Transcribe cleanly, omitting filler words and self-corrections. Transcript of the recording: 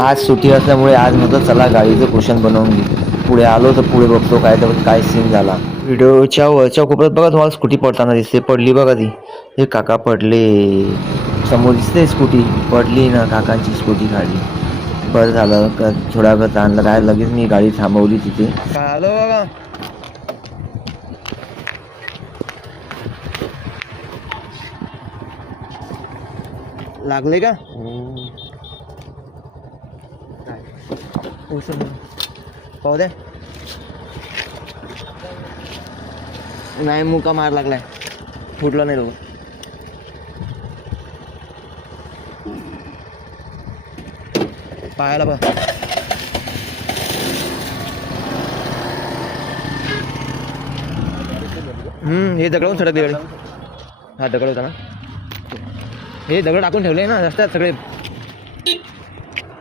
आज सुट्टी असल्यामुळे आज म्हटलं चला गाडीचं पोषण बनवून घेऊ. पुढे आलो तर पुढे बघतो काय सीन झाला. व्हिडिओच्या वरच्या कोपऱ्यात बघा तुम्हाला स्कूटी पडताना दिसते. पडली बघा ती. हे काका पडले. समोर दिसते स्कूटी पडली ना, काकांची स्कूटी काढली. बरं झालं का थोडा वेळ आणलं काय, लगेच मी गाडी थांबवली तिथे. आलो बघा. लागले का? पाहू दे. नाही मुका मार लागलाय, फुटलं नाही. पायाला बघ. हे दगडावून सडकले. हा दगड होता ना, हे दगड टाकून ठेवले ना रस्त्यात सगळे.